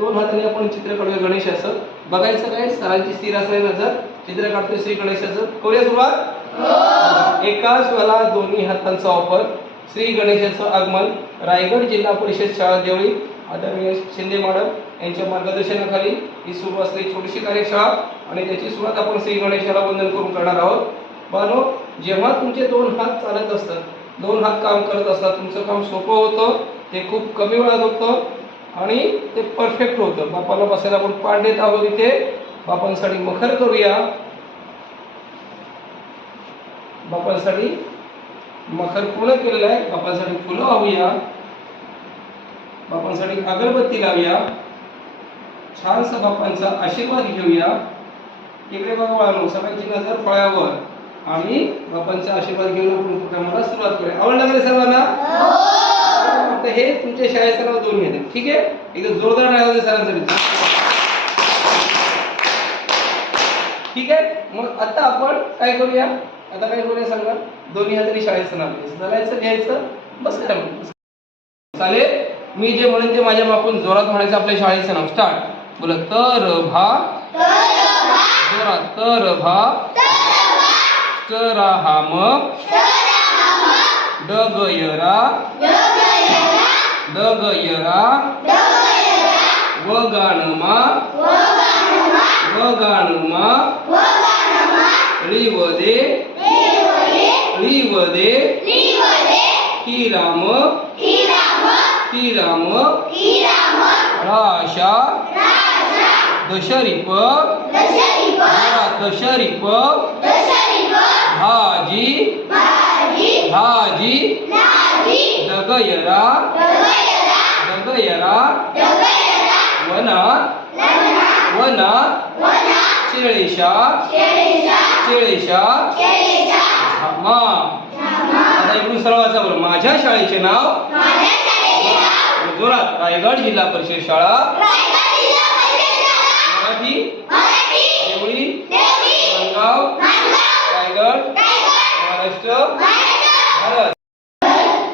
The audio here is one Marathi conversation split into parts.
दोन हाताने आपण चित्र काढूया गणेशाचं. बघायचं काय, सरांची स्थिर असणारी नजर. चित्र काढतोय श्री गणेशाचं. करूया सुरुवात. एकाच वेळेला दोन्ही हातांचा वापर. श्री गणेशाचं आगमन. रायगड जिल्हा परिषद शाळा देवळी आदरणीय शिंदे मॅडम यांच्या मार्गदर्शनाखाली ही सुरू असलेली छोटीशी कार्यशाळा आणि त्याची सुरुवात आपण श्री गणेशाला वंदन करून करणार आहोत. बानो, जेव्हा तुमचे दोन हात चालत असतात, दोन हात काम करत असतात, तुमचं काम सोपं होतं, ते खूप कमी वेळात होतं आणि ते परफेक्ट होतं. बापाला बसायला आपण पाठ देत आहोत. इथे बापांसाठी मखर करूया. बापांसाठी मखर पूर्ण केलेलं आहे. बापांसाठी फुलं वाहूया. बापांसाठी अगरबत्ती लावूया. छानसा बापांचा आशीर्वाद घेऊया. इकडे बघा बाळांनो, सगळ्यांची नजर फळ्यावर आणि बापांचा आशीर्वाद घेऊन आपण प्रोग्रामाला सुरुवात करूया. आवडलं का सर्वांना? आता हे तुमच्या शाळेचं नाव दोन घेते. ठीक आहे, एकदम जोरदार नाव आहे सरांसाठी. ठीक आहे, मग आता आपण काय करूया? आता काय करूया सांगा? दोन्ही हाताने शाळेचं नाव घ्यायचं, चालायचं, घ्यायचं, बस चालेल. मी जे म्हणेन ते माझ्या बापून जोरात म्हणायचं. आपल्या शाळेचं नाव स्टार्ट. बोला. तर भा, जोरात. तर भा, राम, डगयरा, डगयरा, वगाणमा, वगाणमा, रिवदे, रिवदे, हिराम, हिराम, राशा, दशरिप, दशरिप, भाजी, भाजी, दगयरा, दगयरा, वना, वना, शेळेशा, शेळेशा, मा. आता इकडून सर्वांचा बोल. माझ्या शाळेचे नाव जोरात. रायगड जिल्हा परिषद शाळा Marathi Deoli Nandgaon Raigad Maharashtra Bharat.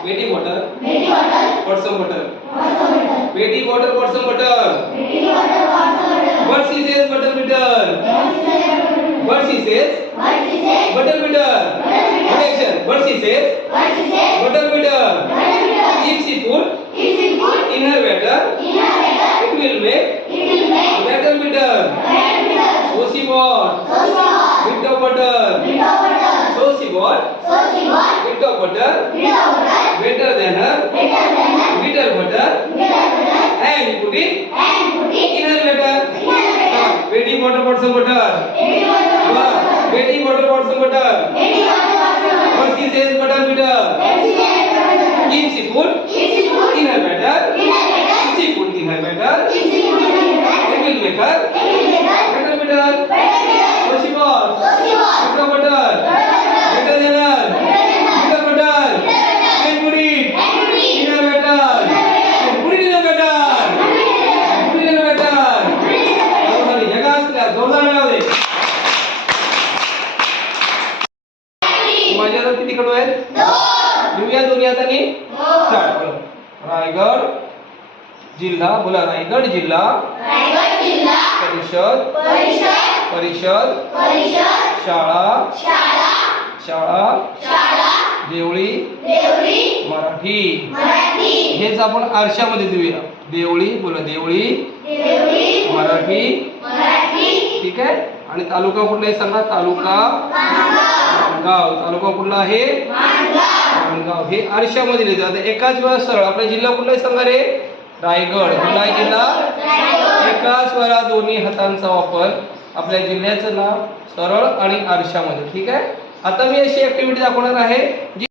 Betty water what's up butter. Betty water what's up butter. What she says butter bitter. What she says butter bitter. Action. What she says butter bitter. If she put in her batter, it will make batter bitter. So she bought bit of butter. So she bought bit of butter better than her bitter butter and put it in her batter. Betty water WhatsApp butter. Betty water WhatsApp butter. What she says butter bitter. If she put in her batter, if she put in her batter, it will make her better bitter. So she bought better butter better than her bitter butter and put it in her batter. Put it in her batter. Put it in her batter. जोरदार नाव दे. माझ्या किती कडू आहेत? लिहूया दोन्ही हातांनी. स्टार्ट. रायगड जिल्हा. बोला. रायगड जिल्हा परिषद शाळा देवळी मराठी. हेच आपण आरशामध्ये देऊया. देवळी. बोला. देवळी मराठी. ठीक आहे. आणि तालुका कुठला आहे सांगा? तालुका माणगाव. तालुका कुठला आहे? माणगाव. हे आरशामध्ये लिहितो. आता एकाच वेळा सरळ. आपला जिल्हा कुठला आहे सांगा रे? रायगड. कुठला आहे जिल्हा? एकाच वेळा दोन्ही हातांचा वापर. आपल्या जिल्ह्याचं नाव सरळ आणि आरशामध्ये. ठीक आहे. आता मी अशी ऍक्टिव्हिटी दाखवणार आहे जी